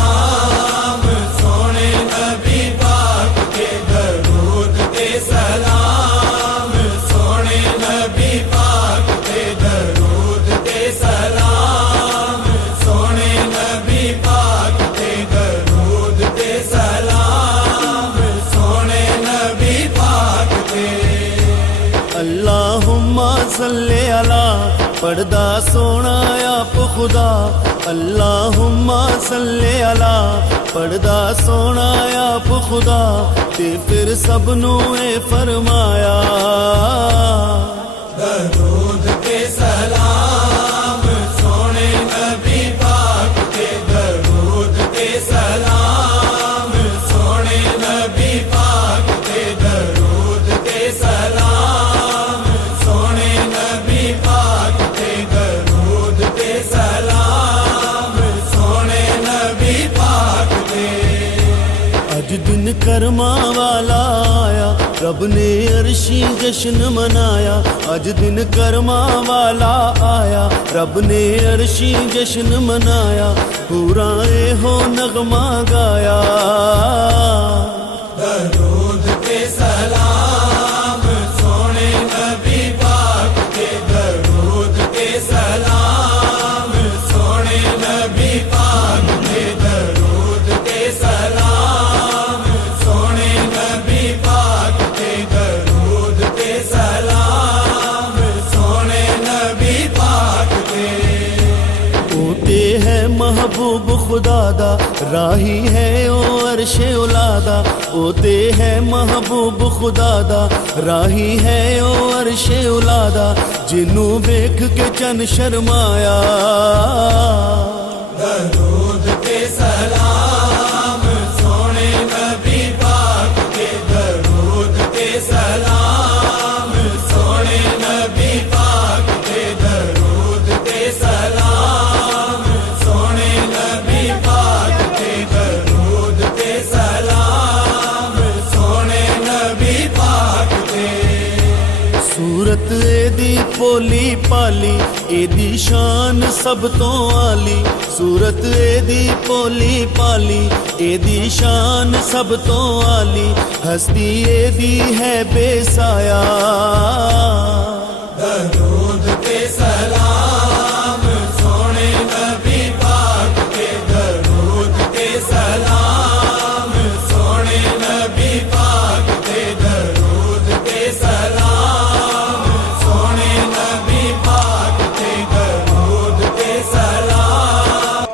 सलाम, सोने नबी पाक ते दरूद ते सलाम, सोने नबी पाक ते दरूद ते सलाम, सोने नबी पाक ते दरूद ते सलाम, सोने नबी पाक ते। अल्लाहुम्मा सल्ले अला पढ़दा सोना आप खुदा, अल्लाहुम्मा सल्ले अला पढ़दा सोना आप खुदा, ते फिर सबनू ए फरमाया दरूद ते सलाम, सोने नबी पाक ते दरूद ते सलाम, सोने नबी पाक ते दरूद ते सलाम, सोने नबी पाक ते दरूद ते सलाम, सोने नबी पाक ते। अज दिन करमा वाला आया, रब ने अर्शी जश्न मनाया, अज दिन करमा वाला आया, रब ने अर्शी जश्न मनाया, पूरा ए हो नगमा गाया दरूद ते सलाम, सोने नबी पाक ते दरूद ते सलाम, सोने नबी पाक ते दरूद ते सलाम, सोने नबी पाक ते दरूद ते सलाम, सोने नबी पाक ते। ओते है महबूब खुदा दा, राही है ओ अर्शे उलादा, ओते है महबूब खुदा दा, राही है ओ अर्शे उलादा, जिन्नू वेख के चन शर्माया दरूद ते सलाम, सोने नबी पाक ते दरूद ते सलाम, सोने नबी पाक ते दरूद ते सलाम, सोने नबी पाक ते दरूद ते सलाम, सोने नबी पाक ते। सूरत एदी पोली पाली, एदी शान सब तो आली, सूरत एदी पोली पाली, एदी शान सब तो आली, हस्ती एदी है बेसाया दरूद ते सलाम, सोने नबी पाक ते दरूद ते सलाम, सोने नबी पाक ते दरूद ते सलाम, सोने नबी पाक ते दरूद ते सलाम।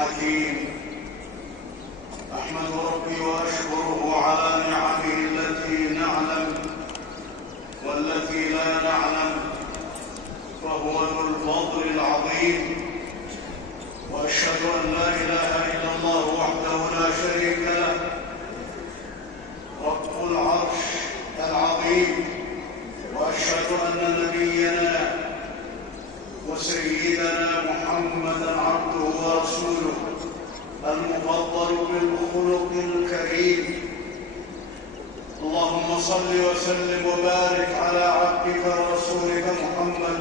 حكيم. أحمد ربي وأشكره على نعمه التي نعلم والتي لا نعلم، فهو ذو الفضل العظيم. وأشهد أن لا إله إلا الله وحده لا شريك له، رب العرش العظيم. وأشهد أن نبينا وسيدنا محمدًا عبده ورسوله المفضل بالخلق الكريم. اللهم صل وسلم وبارك على عبدك ورسولك محمد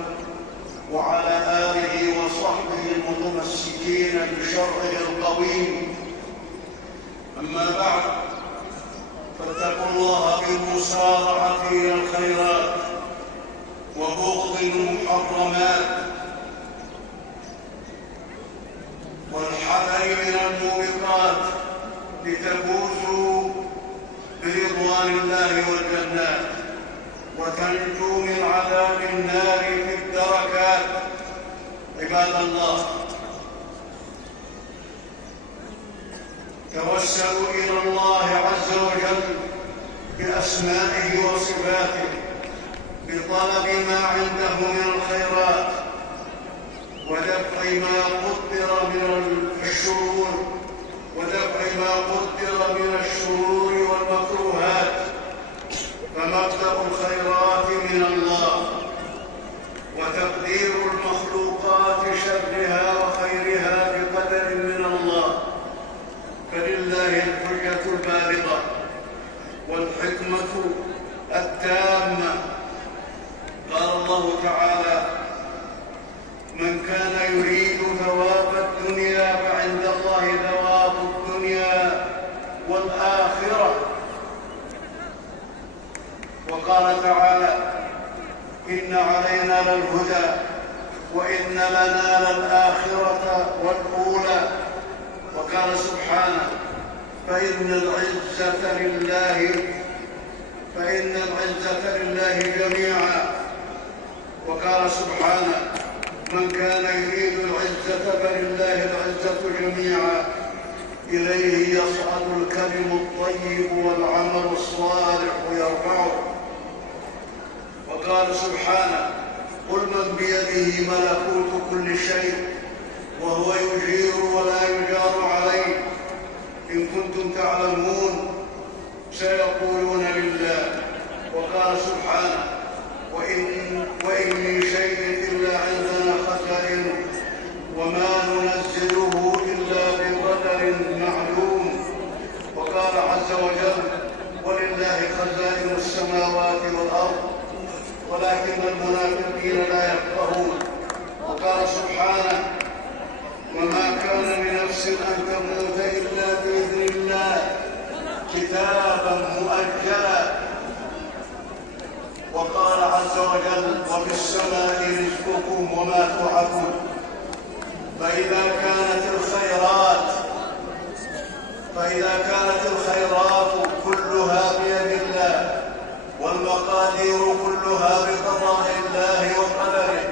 وعلى آله وصحبه المتمسكين بشرعه القويم. أما بعد، فاتقوا الله بالمسارعة إلى الخيرات وبغض المحرمات والحذر من الموبقات لتفوزوا برضوان الله والجنات وتنجوا من عذاب النار في الدركات. عباد الله، توسلوا إلى الله عز وجل بأسمائه وصفاته بطلب ما عنده من الخيرات ودفع ما قدر من الشرور والمكروهات. فمبدأ الخيرات من الله، وتقدير المخلوقات شرها وخيرها بقدر من الله. فلله الحجة البالغة والحكمة التامة. قال الله تعالى: من كان يريد ثواب الدنيا فعند الله ثواب الدنيا والآخرة. وقال تعالى: إن علينا للهدى وإن لنا للآخرة والأولى. وقال سبحانه: فإن العزة لله جميعا. وقال سبحانه: من كان يريد العزة فلله العزة جميعا، إليه يصعد الكلم الطيب والعمل الصالح يرفعه. وقال سبحانه: قل من بيده ملكوت كل شيء وهو يجير ولا يجار عليه، إن كنتم تعلمون سيقولون لله. وقال سبحانه: وإن من شيء إلا عندنا خزائنه وما ننزله إلا بقدر معلوم. وقال عز وجل: ولله خزائن السماوات والأرض ولكن المنافقين لا يفقهون. وقال سبحانه: وما كان لنفس أن تموت إلا بإذن الله كتابا مؤجلا. وقال عز وجل: وفي السماء رزقكم وما توعدون. فإذا كانت الخيرات كلها بيد الله والمقادير كلها بقضاء الله وقدره،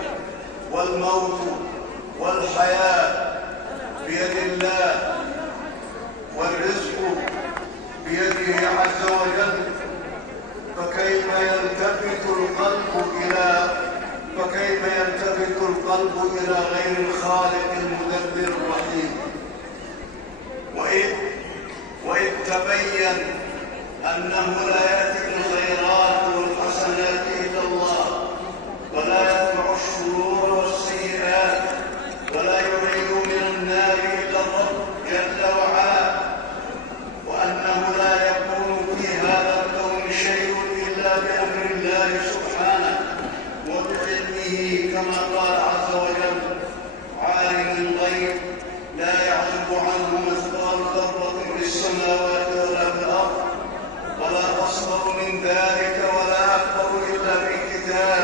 والموت والحياة بيد الله والرزق بيده عز وجل، فكيف يلتفت القلب إلى غير الخالق المدبر الرحيم؟ وإذ تبين أنه لا يأتي الخيرات والحسنات إلا الله، ولا يدفع الشرور والسيئات، ولا يعيد من النار إلا الرب جل وعلا، وأنه لا يكون في هذا الكون شيء إلا بأمر الله سبحانه وبعلمه، كما قال عز وجل: عالم الغيب لا يعزب عنه مثقال ذرة في السماوات ولا في الأرض، ولا أصغر من ذلك ولا أكبر إلا في كتاب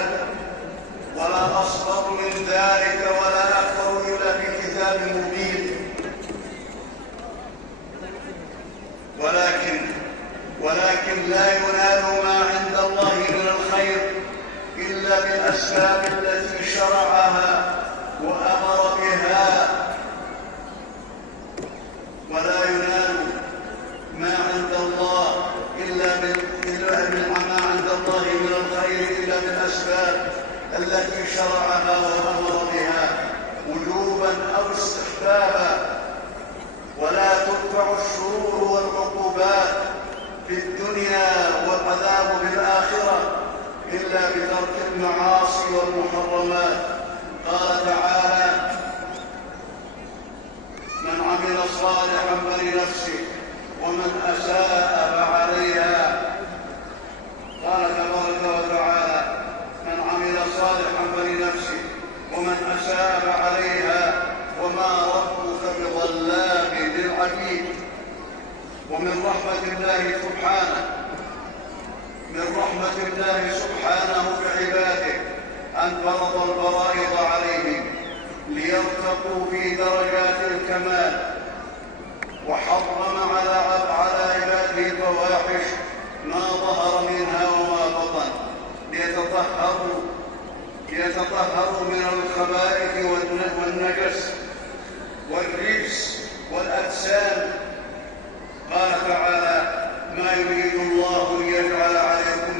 مبين. ولكن لا ينال ما عند الله من الخير إلا بالأسباب التي شرعها وأمر بها شرعها وأمر بها وجوبا أو استحبابا، ولا تدفع الشرور والعقوبات في الدنيا والعذاب في الآخرة إلا بترك المعاصي والمحرمات. قال تعالى: من عمل صالحا فلنفسه ومن أساء فعليها. قال تبارك وتعالى: من عمل صالحا فلنفسه ومن أساء فعليها وما ربك بظلام للعبيد. ومن رحمة الله سبحانه بعباده أن فرض الفرائض عليهم ليرتقوا في درجات الكمال، وحرم على عباده الفواحش ما ظهر منها وما بطن ليتطهروا من الخبائث والنجس والرجس والأجسام. قال تعالى: ما يريد الله ليجعل عليكم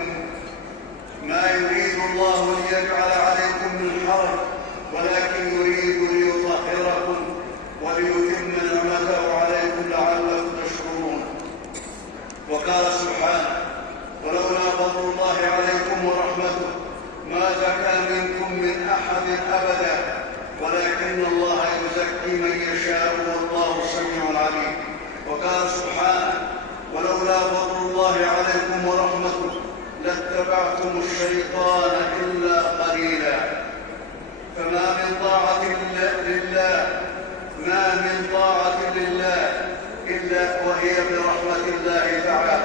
من حرج ولكن يريد ليطهركم وليتم نعمته عليكم لعلكم تشكرون. وقال سبحانه: ولولا فضل الله عليكم ورحمته ما زكى منكم من أحد أبدا ولكن الله يزكي من يشاء والله سميع عليم. وقال سبحانه: ولولا فضل الله عليكم ورحمته لاتبعتم الشيطان إلا قليلا. فما من طاعة لله إلا وهي برحمة الله تعالى،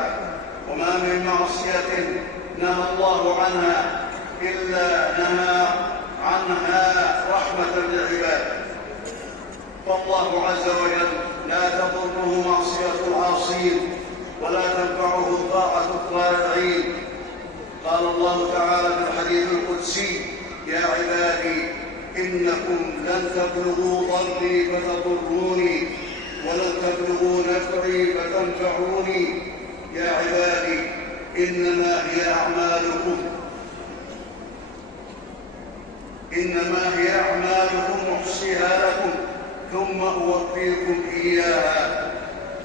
وما من معصية نهى الله عنها إلا نهى عنها رحمة للعباد. فالله عز وجل لا تضره معصية العاصين ولا تنفعه طاعة الطائعين. قال الله تعالى في الحديث القدسي: يا عبادي إنكم لن تبلغوا ضري فتضروني ولن تبلغوا نفعي فتنفعوني. يا عبادي إنما هي أعمالكم أحصيها لكم ثم أوفيكم إياها.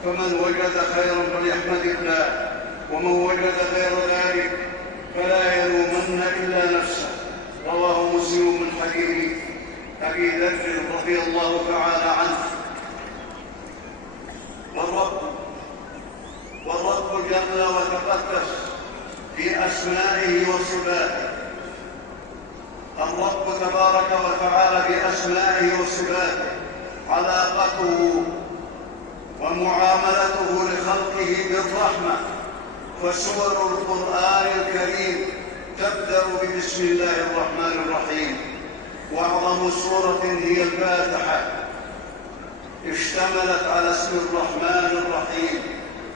فمن وجد خيرا فليحمد الله، ومن وجد غير ذلك فلا يلومن إلا نفسه. رواه مسلم من حديث أبي ذر رضي الله تعالى عنه. والرب جل وتقدس في أسمائه وصفاته. الرب تبارك وتعالى بأسمائه وصفاته علاقته ومعاملته لخلقه بالرحمة. فسور القرآن الكريم تبدأ ببسم الله الرحمن الرحيم، وأعظم سورة هي الفاتحة اشتملت على اسم الرحمن الرحيم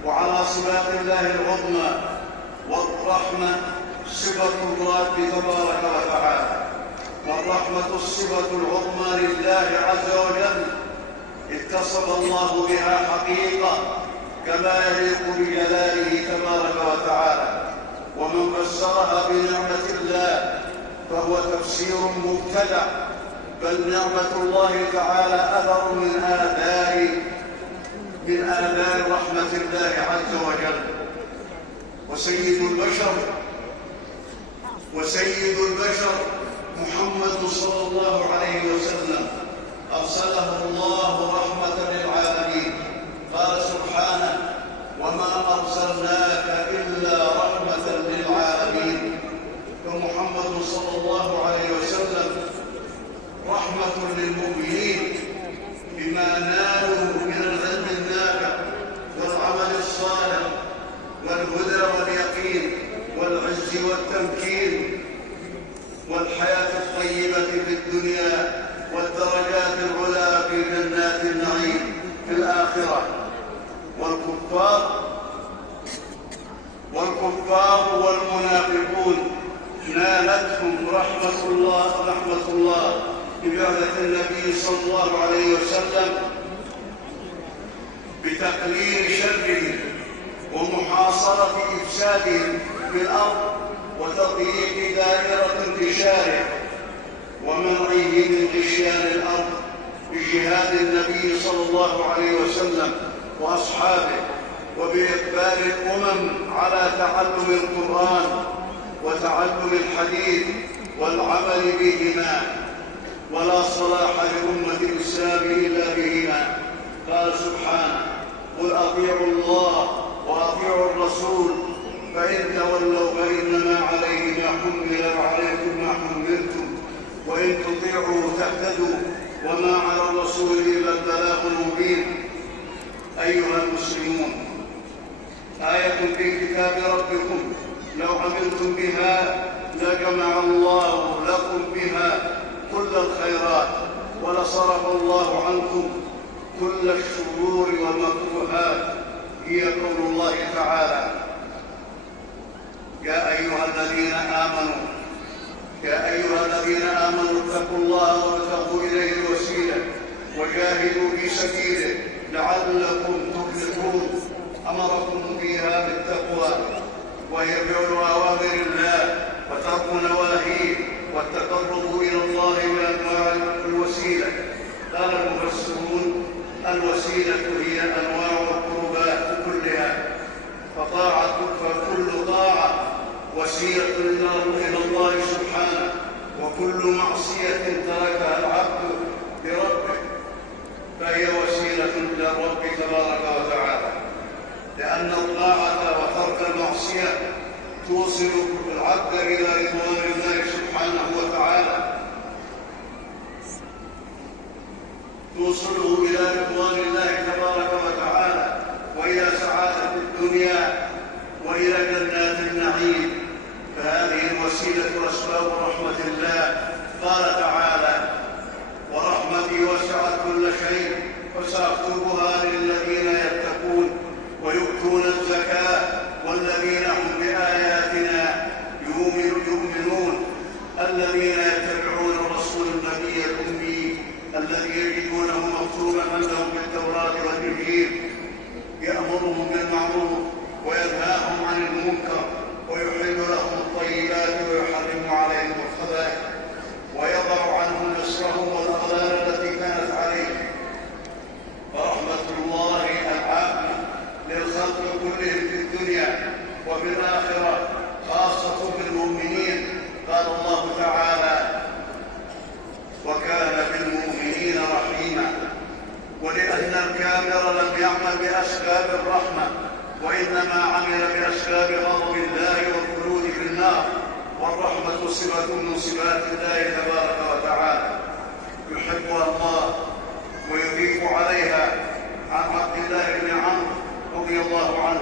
وعلى صفات الله العظمى. والرحمة صفة الرب تبارك وتعالى، والرحمة الصفة العظمى لله عز وجل اتصف الله بها حقيقة كما يليق بجلاله تبارك وتعالى. ومن فسرها بنعمة الله فهو تفسير مبتدع، بل نعمة الله تعالى أثر من آثار رحمة الله عز وجل. وسيد البشر محمد صلى الله عليه وسلم أرسله الله رحمة للعالمين. قال سبحانه: وما أرسلناك إلا رحمة للعالمين. فمحمد صلى الله عليه وسلم رحمة للمؤمنين بما نالوا من العلم النافع والعمل الصالح والهدى واليقين والعز والتمكين والحياة الطيبة في الدنيا والدرجات العلى في جنات النعيم في الآخرة. والكفار والمنافقون نالتهم رحمة الله ببعثة النبي صلى الله عليه وسلم بتقليل شرهم ومحاصرة إفسادهم في الأرض وتضييق دائرة انتشاره. ومنعه من غشيان الأرض بجهاد النبي صلى الله عليه وسلم وأصحابه، وبإقبال الأمم على تعلم القرآن وتعلم الحديث والعمل بهما، ولا صلاح لأمة الإسلام إلا بهما. قال سبحانه: قل أطيعوا الله وأطيعوا الرسول فإن تولوا فإنما عليه ما حمل وعليكم ما حملتم وإن تطيعوا تهتدوا وما على الرسول إلا البلاغ المبين. أيها المسلمون، آية في كتاب ربكم لو عملتم بها لجمع الله لكم بها كل الخيرات ولصرف الله عنكم كل الشرور والمكروهات. هي قول الله تعالى: يا أيها الذين آمنوا اتقوا الله وابتغوا إليه الوسيلة وجاهدوا في سبيله لعلكم تفلحون. أمركم فيها بالتقوى، وهي فعل أوامر الله وترك نواهيه والتقرب إلى الله بأنواع الوسيلة. قال المفسرون: الوسيلة هي أنواع القربات كلها، فكل طاعة وسيلة إلى الله سبحانه، وكل معصية تركها العبد لربه فهي وسيلة إلى الرب تبارك وتعالى، لأن الطاعة وترك المعصية توصل العبد إلى رضوان الله سبحانه وتعالى، توصله إلى رضوان الله تبارك وتعالى وإلى سعادة الدنيا وإلى جنات النعيم. فهذه الوسيلة أسباب رحمة الله. قال تعالى: ورحمتي وسعت كل شيء فسأكتبها للذين يتقون ويؤتون الزكاة والذين هم بآياتنا يؤمنون، الذين يتبعون الرسول النبي الأمي الذي يجدونه مكتوبا عندهم في التوراة والإنجيل، يأمرهم بالمعروف وينهاهم عن المنكر ويحل لهم الطيبات ويحرم عليهم الخبائث ويضع عنهم إصرهم والأغلال التي كانت عليهم. فرحمة الله العامة للخلق كلهم في الدنيا وفي الآخرة، خاصة بالمؤمنين. قال الله تعالى: وكان بالمؤمنين رحيما. ولأن الكافر لم يعمل بأسباب الرحمة وإنما عمل بأسباب غضب الله والخلود في النار، والرحمة صفة من صفات الله تبارك وتعالى يحبها الله ويضيف عليها. عن عبد الله بن عمرو رضي الله عنه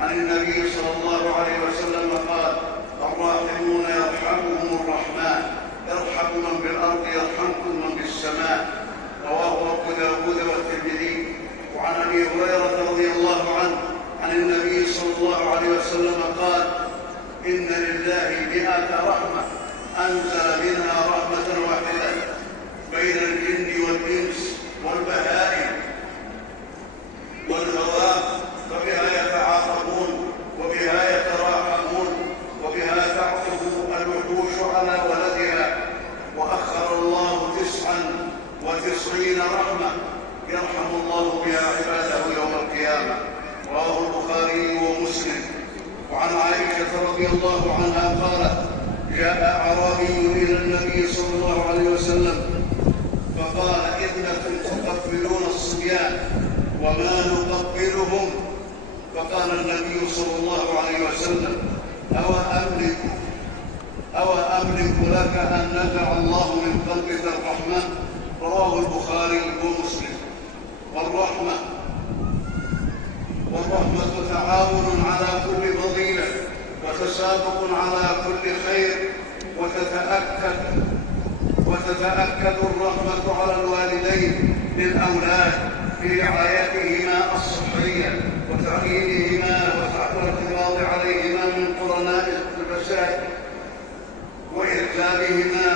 عن النبي صلى الله عليه وسلم قال: الراحمون يرحمهم الرحمن، ارحموا من بالأرض يرحمكم من بالسماء. رواه أبو داود والترمذي. وعن أبي هريرة رضي الله عنه عن النبي صلى الله عليه وسلم قال: إن لله 100 رحمة أنزل منها رحمة واحدة بين الجن والإنس والبهائم والهوام، فبها يتعاقبون وبها يتراحمون وبها تعطف الوحوش على ولدها. وأخر الله 99 رحمة يرحم الله بها عباده يوم القيامة. رواه البخاري ومسلم. وعن عائشة رضي الله عنها قالت: جاء أعرابي إلى النبي صلى الله عليه وسلم فقال: إنكم تقبلون الصبيان وما نقبلهم. فقال النبي صلى الله عليه وسلم: أو أملك لك أن نزع الله من قلبك الرحمة. رواه البخاري ومسلم. والرحمة تعاون على كل فضيلة وتسابق على كل خير، وتتأكد الرحمة على الوالدين للأولاد في رعايتهما الصحية وتعليمهما والاعتراض عليهما من قرناء الفساد وإلزامهما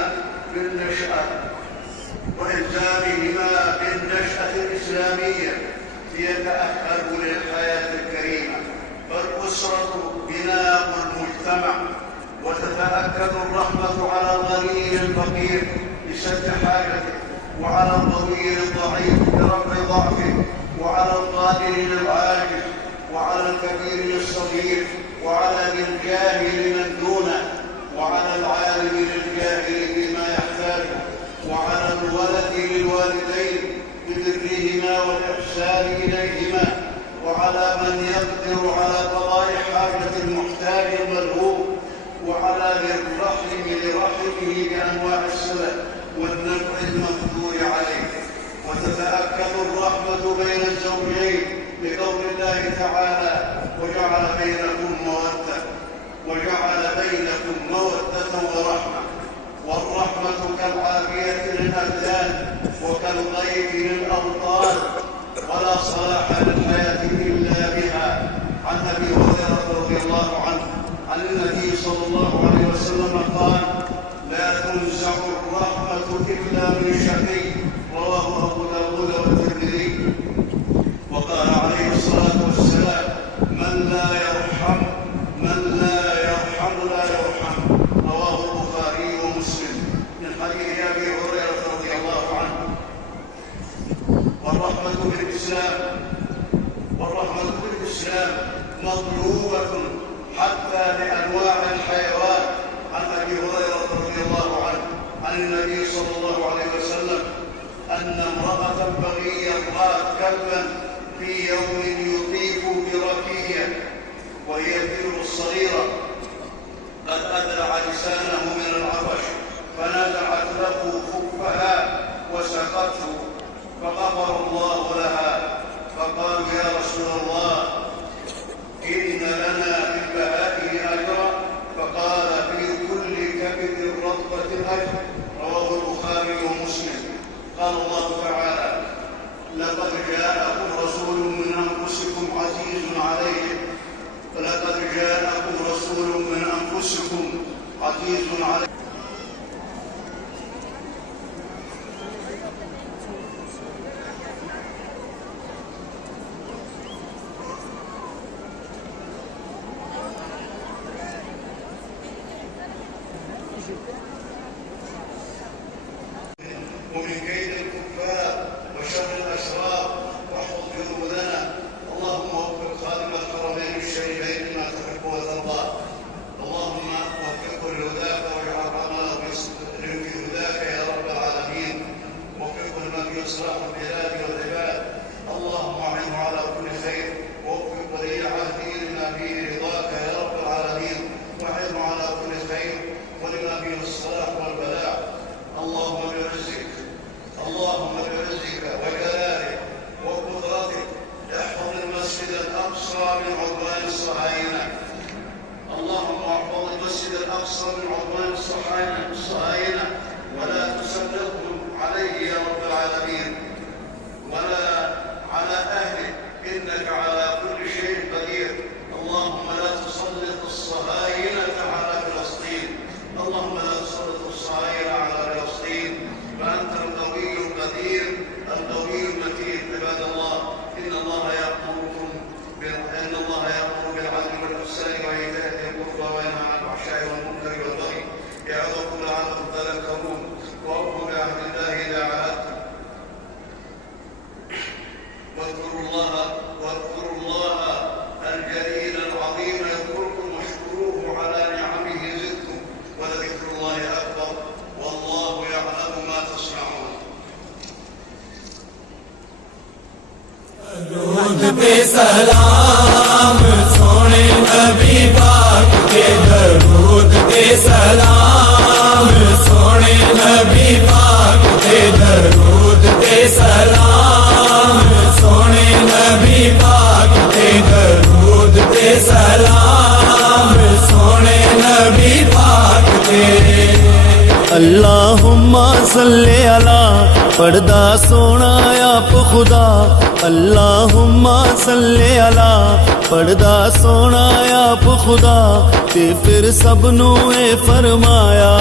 بالنشأة الإسلامية ليتأهلوا للحياة الكريمة. فالأسرة بناء المجتمع، وتتأكد الرحمة على الغني الفقير لسد حاجته، وعلى القوي للضعيف لرفع ضعفه، وعلى القادر للعاجز، وعلى الكبير للصغير، وعلى ذي الجاه لمن دونه، وعلى العالم للجاهل بما يحتاجه، وعلى الولد للوالدين ببرهما والإحسان إليهما، وعلى من يقدر على قضاء حاجة المحتاج الملهوف، وعلى ذي الرحم لرحمه بأنواع الصلة والنفع المقدور عليه. وتتأكد الرحمة بين الزوجين لقول الله تعالى: وجعل بينكم مودة ورحمة. والرحمة كالعافية للأبدان وكالغيث للأبطال، ولا صلاح للحياة إلا بها. عن أبي هريرة رضي الله عنه عن النبي صلى الله عليه وسلم قال: لا تنزع الرحمة إلا من شقي. رواه أبو داود والترمذي. وقال عليه الصلاة والسلام: من لا يرحم لا يرحم. رواه البخاري ومسلم من حديث أبي هريرة رضي الله عنه. والرحمة بالإسلام مطلوبة حتى لأنواع الحيوان. عن أبي هريرة رضي الله عنه عن النبي صلى الله عليه وسلم أن امرأة بغيا رأت كلبا في يوم يطيف بركية، وهي الكلب الصغيرة، قد أدلع لسانه من العطش، فنزعت له خفها وسقته، فغفر الله لها. فقالوا: يا رسول الله، إن لنا بالبهائم أجرا. فقال: في كل كبد رطبة أجر. رواه البخاري ومسلم. قال الله تعالى: لقد جاءكم رسول من أنفسكم عزيز عليه ومن كيد الكفار وشر الأشرار، واحفظ جنودنا. اللهم وفق خادم الحرمين الشريفين لما تحب وترضى. اللهم وفقه لهداك واجعل عمله في هداك يا رب العالمين. وفقه لما في إصلاح البلاد والعباد. اللهم أعنه على كل خير، ووفق ولي عهده لما فيه رضاك يا رب العالمين، وأعنه على كل خير ولما فيه الصلاح والبلاء. اللهم برزقك وجلالك وقدرتك احفظ المسجد الأقصى من عدوان الصهاينة. اللهم احفظ المسجد الأقصى من عدوان الصهاينة ولا تسلطهم عليه يا رب العالمين ولا على أهله، إنك على كل شيء قدير. اللهم لا تسلط الصهاينة على فلسطين. اللهم لا تسلط الصهاينة على فلسطين، فأنت القوي القدير القوي المتين. عباد الله، إن الله يأمر بالعدل والإحسان وإيتاء ذي القربى وينهى عن الفحشاء والمنكر والبغي يعظكم لعلكم تذكرون. وأوفوا بعهد الله إذا عاهدتم، واذكروا الله الجليل العظيم يذكركم واشكروه على نعمه زدكم، ولذكر الله أكبر والله يعلم ما تصنعون. درود पे सलाम सोने नबी पाक के, दरूद पे सलाम सोने नबी पाक के, दरूद पे सलाम सोने नबी पाक के, दरूद पे सलाम सोने नबी पाक के। अल्लाहुम्मा सल्ले अला पढ़दा सोना आप खुदा। अल्लाहुम्मा सल्ले अला पढ़दा सोना आप खुदा। ते फिर सबनू ए फरमाया,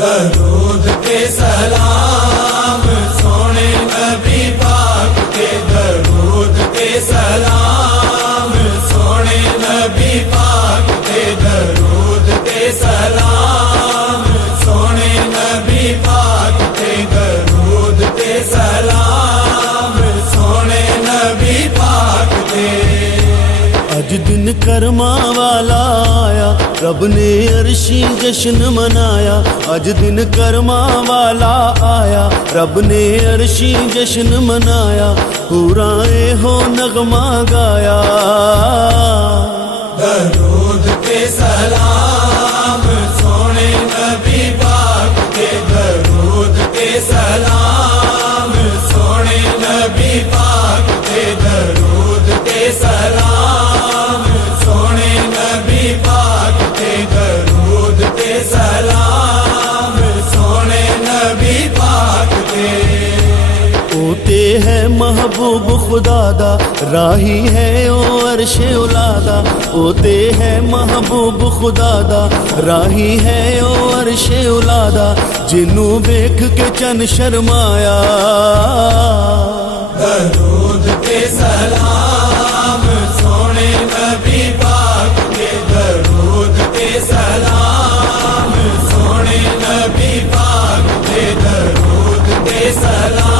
दरूद पे सलाम सोने नबी पाक के, दरूद पे सलाम सोने नबी पाक के, दरूद पे सलाम सोने नबी अज दिन करमा वाला आया, रब ने अरशी जश्न मनाया। अज दिन करमा वाला आया, रब ने अरशी जश्न मनाया। पूरा हो नगमा गाया, दरूद के सलाम सोने नबी पाक के, दरूद के सलाम सोने नबी पाक के, दरूद के सलाम सोने नबी पाक के, दरूद के सलाम सोने नबी पाक के। ओते है महबूब खुदा दा, राही है ओ अरशे उलादा। ओते है महबूब खुदा दा, राही है ओ अरशे उलादा। जिन्नू वेख के चन शर्माया, दरूद के सलाम सोने नबी पाक के, दरूद के सलाम सोने नबी पाक के, दरूद के सलाम